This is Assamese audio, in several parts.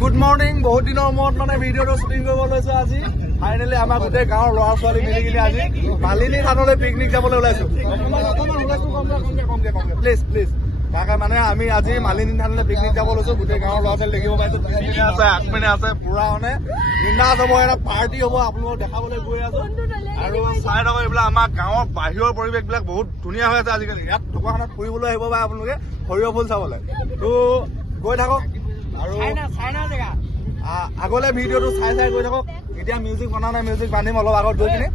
Good morning. বহুত দিনৰ মূৰত মানে ভিডিঅ'টো শ্বুটিং কৰিব লৈছো আজি। ফাইনেলি আমাৰ গোটেই গাঁৱৰ ল'ৰা ছোৱালী মিলি কিনে আজি মালিনী থানলৈ পিকনিক যাবলৈ ওলাইছো। প্লিজ প্লিজ তাকে মানে আমি আজি মালিনী থানলৈ পিকনিক যাব লৈছো। গোটেই গাঁৱৰ ল'ৰা ছোৱালী দেখিব পাইছো, পিছপিনে আছে আগপিনে আছে, পুৰা মানে বিন্দাছ হ'ব, এটা পাৰ্টি হ'ব। আপোনালোকক দেখাবলৈ গৈ আছো আৰু চাই থাকক এইবিলাক আমাৰ গাঁৱৰ বাহিৰৰ পৰিৱেশ বিলাক বহুত ধুনীয়া হৈ আছে আজিকালি। ইয়াত ঢকুৱাখানাত ফুৰিবলৈ আহিব পাৰে আপোনালোকে সৰিয়হ ফুল চাবলৈ। তো গৈ থাকক আৰু আগলে ভিডিঅ'টো চাই গৈ থাকক। এতিয়া মিউজিক বনা নাই, মিউজিক বান্ধিম অলপ আগত গৈ কিনে।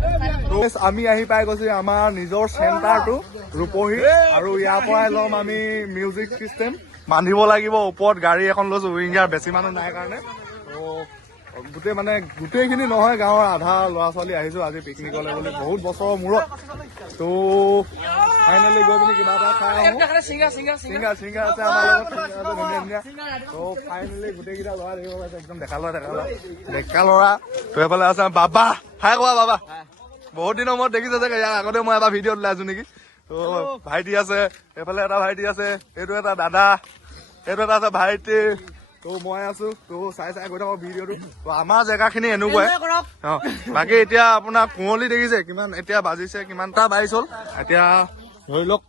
আমি আহি পাই গৈছো আমাৰ নিজৰ চেণ্টাৰটো ৰূপহী, আৰু ইয়াৰ পৰাই ল'ম আমি মিউজিক চিষ্টেম। বান্ধিব লাগিব ওপৰত গাড়ী এখন লৈছো, উইংগাৰ বেছি মানুহ নাই কাৰণে। গোটেই মানে গোটেইখিনি নহয়, গাঁৱৰ আধা ল'ৰা ছোৱালী আহিছো আজি পিকনিকলৈ বুলি বহুত বছৰৰ মূৰত। তো ফাইনেলি গৈ পিনি কিবা এটা খাই আহো। চিংগাৰ আছে আমাৰ লগত, ধুনীয়া ধুনীয়া। তো ফাইনেলি গোটেইকেইটা ল'ৰা দেখিব পাইছে, একদম ডেকা ল'ৰা। তো এইফালে আছে বাবা। হাই কোৱা বাবা, বহুত দিনৰ মূৰত দেখিছে চাগে, ইয়াৰ আগতে মই এবাৰ ভিডিঅ'ত ওলাইছো নেকি। তো ভাইটি আছে, এইফালে এটা ভাইটি আছে, এইটো এটা দাদা, এইটো এটা আছে ভাইটি, তো মই আছো। তো চাই গৈ থাকক ভিডিঅ'টো। তো আমাৰ জেগাখিনি এনেকুৱাই। বাকী এতিয়া আপোনাৰ কুঁৱলী দেখিছে কিমান, এতিয়া বাজিছে কিমানটা 22 হ'ল। এতিয়া ধৰি লওক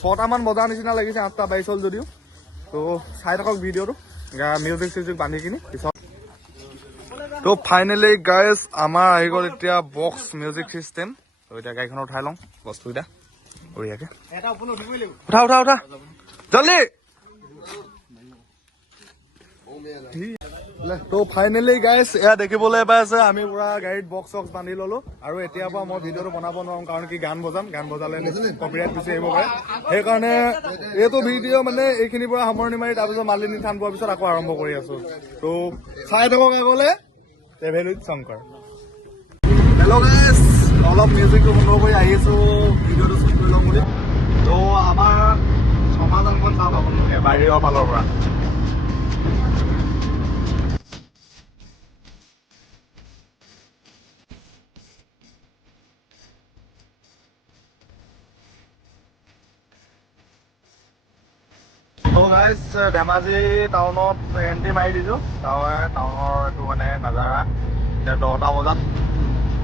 6টামান বজাৰ নিচিনা লাগিছে, 8টা 22 হ'ল যদিও। তো চাই থাকক ভিডিঅ'টো মিউজিক চিউজিক বান্ধি কিনি পিছত। তো ফাইনেলি গাইজ আমাৰ আহি গ'ল এতিয়া বক্স মিউজিক চিষ্টেম। তো এতিয়া গাড়ীখন উঠাই লওঁ বস্তুকেইটা বঢ়িয়াকে। উঠা জল্দি। তো ফাইনেলি গাইজ এয়া দেখিবলৈ পাই আছে, আমি পুৰা গাড়ীত বক্স চক্স বান্ধি ললো। আৰু এতিয়াৰ পৰা মই ভিডিঅ'টো বনাব নোৱাৰো, কাৰণ কি গান বজালে কপিৰাইট গুচি আহিব পাৰে। সেইকাৰণে এইটো ভিডিঅ' মানে এইখিনিৰ পৰা সামৰণি মাৰি তাৰপিছত মালিনী থান পোৱাৰ পিছত আকৌ আৰম্ভ কৰি আছো। তো চাই থাকক আগলে travel with Shankar. Hello' guys, অলপ মিউজিকটো বন্ধ কৰি আহিছো ভিডিঅ'টো শ্বুট কৰি ল'ম বুলি। তো আমাৰ সমাজখন চাওক আপোনালোকে বাহিৰৰ ফালৰ পৰা। ধেমাজি টাউনত এণ্ট্ৰি মাৰি দিছো। টাউনৰ এইটো মানে নাজাৰা। এতিয়া 10টা বজাত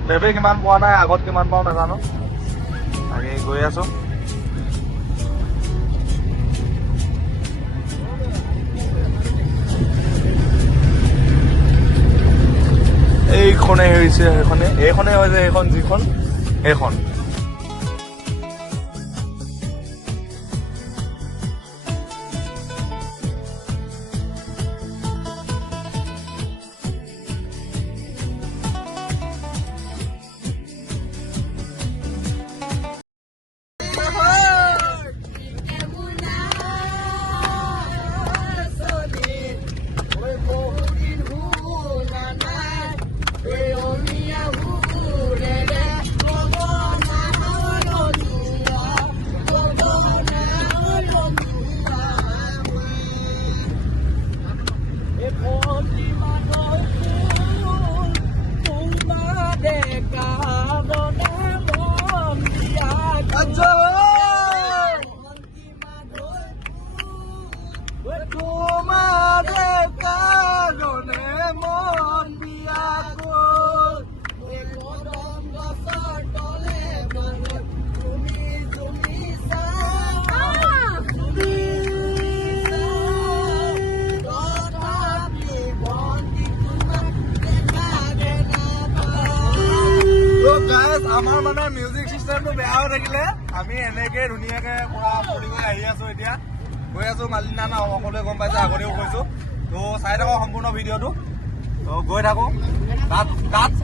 লেবে কিমান পোৱা নাই, আগত কিমান পাওঁ নাজানো। আগে গৈ আছো। এইখনে হৈছে এইখনে হৈছে এইখন যিখন এইখন। আমাৰ মানে মিউজিক চিষ্টেমটো বেয়া হৈ থাকিলে আমি এনেকে ধুনীয়াকে পুৰা ফুৰি গৈ আহি আছো। এতিয়া গৈ আছো মালিনী থান, সকলোৱে গম পাইছে, আগতেও কৈছো। তো চাই থাকক সম্পূৰ্ণ ভিডিঅ'টো। তো গৈ থাকো,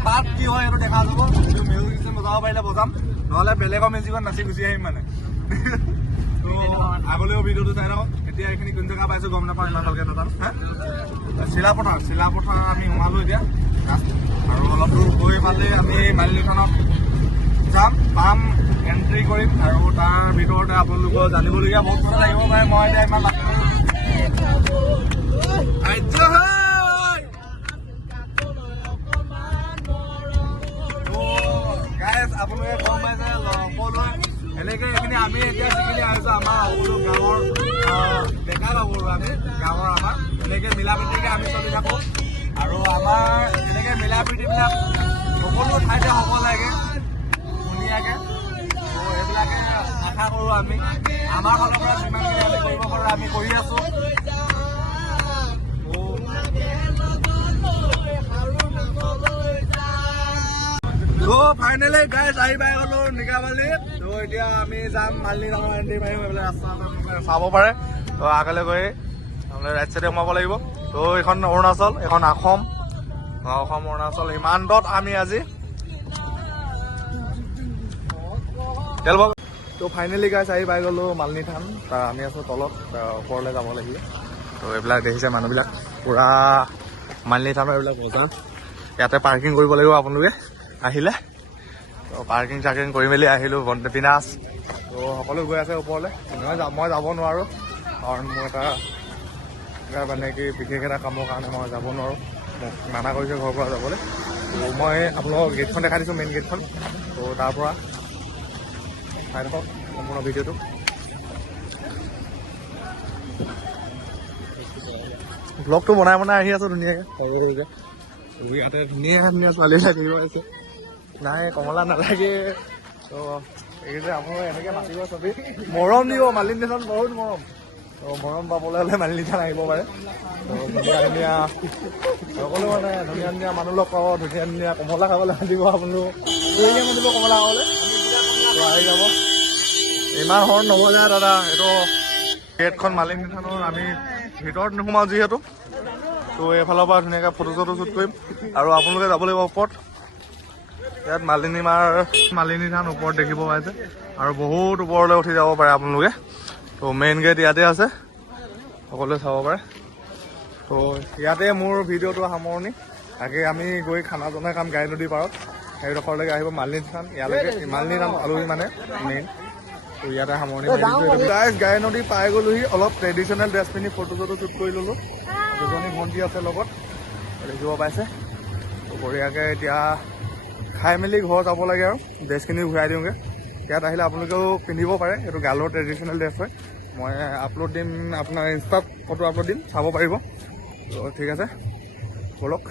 তাত কি হয় সেইটো দেখা যাব। মিউজিক চিষ্টেম বজাব পাৰিলে বজাম, নহ'লে বেলেগৰ মিউজিকত নাচি গুচি আহিম মানে। তো আগলেও ভিডিঅ'টো চাই থাকক। এতিয়া এইখিনি কোন জেগা পাইছো গম নাপাওঁ, ইমান ভালকে নাজানো। চিলাপথাৰ আমি সোমালো এতিয়া, আৰু অলপ দূৰ গৈ পালে আমি মালিনী থানত যাম, পাম, এণ্ট্ৰি কৰিম। আৰু তাৰ ভিতৰতে আপোনালোকৰ জানিবলগীয়া বহুত কথা থাকিব পাৰে। মই এতিয়া ইমান আপোনালোকে গম পাইছে সকলোৱে এনেকে এইখিনি আমি এতিয়া যিখিনি আহিছো আমাৰ সকলো গাঁৱৰ ডেকা গাভৰু আমি গাঁৱৰ আমাৰ এনেকৈ মিলা প্ৰীতিকৈ আমি চলি থাকোঁ আৰু আমাৰ এনেকৈ মিলা প্ৰীতিবিলাক সকলো ঠাইতে হ'ব লাগে ধুনীয়াকৈ। ত' এইবিলাকে আশা কৰোঁ আমি আমাৰ ফালৰ পৰা যিমানখিনি আমি কৰিব পাৰোঁ আমি কৰি আছোঁ। ত' ফাইনেলি গাইজ আহি পাই গ'লো নিকাবালি। ত' এতিয়া আমি যাম মালিনী থানৰ এণ্ট্ৰি মাৰিম এইফালে ৰাস্তা চাব পাৰে। ত' আগলৈ গৈ আপোনালোকে ৰাইট চাইডে সোমাব লাগিব। ত' এইখন অৰুণাচল, এইখন অসম, অৰুণাচল সীমান্তত আমি আজি তেল। ত' ফাইনেলি গাইজ আহি পাই গ'লো মালিনী থান। আমি আছোঁ তলত, ওপৰলৈ যাব লাগিব। ত' এইবিলাক দেখিছে মানুহবিলাক পুৰা মালিনী থানৰ এইবিলাক বজাৰ। ইয়াতে পাৰ্কিং কৰিব লাগিব আপোনালোকে আহিলে। ত' পাৰ্কিং চাৰ্কিং কৰি মেলি আহিলোঁ বিনাশ। ত' সকলো গৈ আছে ওপৰলৈ। মই যাব নোৱাৰোঁ কাৰণ মোৰ এটা মানে কি বিশেষ এটা কামৰ কাৰণে মই যাব নোৱাৰোঁ। মোক মানা কৰিছে ঘৰৰ পৰা যাবলৈ। ত' মই আপোনালোকক গেটখন দেখাই দিছোঁ, মেইন গেটখন। ত' তাৰ পৰা চাই থাকক সম্পূৰ্ণ ভিডিঅ'টো। ব্লগটো বনাই আহি আছোঁ ধুনীয়াকৈ সৰু সৰুকৈ। ইয়াতে ধুনীয়া ধুনীয়া ছোৱালী থাকিব আছে। নাই কমলা নালাগে। ত' এইকেইটা আপোনালোকে এনেকৈ মাতিব চবেই, মৰম দিব। মালিনী থান বহুত মৰম। ত' মৰম পাবলৈ হ'লে মালিনী থান আহিব পাৰে। ত' ধুনীয়া ধুনীয়া সকলো মানে ধুনীয়া ধুনীয়া মানুহ লগ পাব, ধুনীয়া ধুনীয়া কমলা খাবলৈ মাতিব আপোনালোক। মাতিব কমলা খাবলৈ। ত' আহি যাব। ইমান হৰ্ণ নবজায় দাদা। এইটো গেটখন মালিনী থানৰ আমি ভিতৰত নোসোমাওঁ যিহেতু। ত' এইফালৰ পৰা ধুনীয়াকৈ ফটো চটো শ্বুট কৰিম আৰু আপোনালোকে যাব লাগিব ওপৰত। ইয়াত মালিনী থান ওপৰত দেখিব পাইছে আৰু বহুত ওপৰলৈ উঠি যাব পাৰে আপোনালোকে। ত' মেইন গেট ইয়াতে আছে, সকলোৱে চাব পাৰে। ত' ইয়াতে মোৰ ভিডিঅ'টো সামৰণি। তাকে আমি গৈ খানা জনাই খাম গাই নদী পাৰত। সেইডোখৰলৈকে আহিব মালিনী থান। ইয়ালৈকে মালিনী থান পালোহি মানে মেইন। ত' ইয়াতে সামৰণি গাই নদী পাই গ'লোহি। অলপ ট্ৰেডিশ্যনেল ড্ৰেছ পিন্ধি ফটো চটো শ্বুট কৰি ল'লোঁ। দুজনী ভণ্টি আছে লগত, দেখিব পাইছে। বঢ়িয়াকৈ এতিয়া খাই মেলি ঘৰ যাব লাগে আৰু ড্ৰেছখিনি ঘূৰাই দিওঁগৈ। ইয়াত আহিলে আপোনালোকেও পিন্ধিব পাৰে। এইটো গালৰ ট্ৰেডিশ্যনেল ড্ৰেছ হয়। মই আপলোড দিম, আপোনাৰ ইনষ্টাত ফটো আপলোড দিম, চাব পাৰিব। ত' ঠিক আছে ব'লক।